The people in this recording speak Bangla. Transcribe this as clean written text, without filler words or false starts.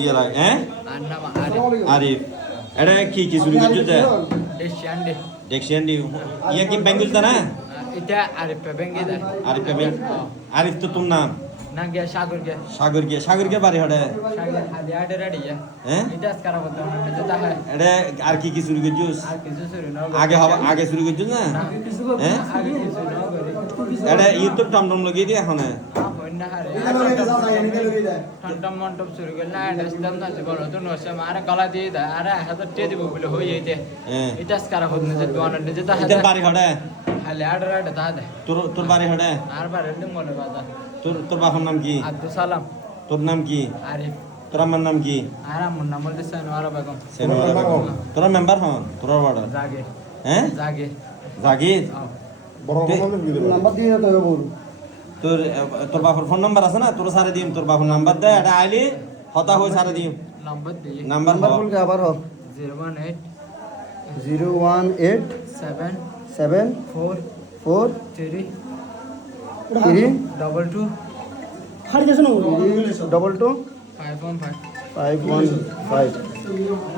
ইয়ে লাগে হ্যাঁ আর নাম আরিফ আরিফ এটা কি চুরি করছে এশিয়ান্ডে দেখছেন ইয়ে কি বেঙ্গল না এটা আরিফ বেঙ্গে যায় আরিফ আরিফ তো তোর নাম না গিয়া সাগর কে বাড়ি হড়ে সাগর হাদি আডে রাডি হ্যাঁ এটা আজকারা বলতে না যেটা হয় এটা আর কি চুরি করছিস আর কিছু শুরু না আগে চুরি করছিস না হ্যাঁ আগে কিছু না করে এটা ইউটিউব টমটম লাগিয়ে দিয়ে এখন হইনা হারে টমটম মন্টপ শুরু করলে আন্ডারস্ট্যান্ড না যে বলো তো নসে মারে গলা দিয়ে দেয় আরে হাতে টে দিব বলে হই এইতে এটা আজকারা হদ না যে দোয়ান যেটা হয় তোর বাড়ি হড়ে হালে আডে রাডে তা দে তোর বাড়ি হড়ে আর বারে মনে বাদা তোর বাবার নাম কি আব্দুল সালাম তোর নাম কি আরিফ তোর আমার নাম কি আর আমার নাম বলতে সানোয়ারা বেগম তোরা মেম্বার হন তোর বড় জাগে হ্যাঁ জাগে জাগির নাম্বার দিয়ে যেতে হবে বল তোর তোর বাবার ফোন নাম্বার আছে না তোর সারে দিম তোর বাবার নাম্বার দে এটা আইলি হতা হই সারে দিম নম্বর দিয়ে নাম্বার নাম্বার বল কে আবার হোক 018 018 7 7 4 4 3 3 22 22 515 515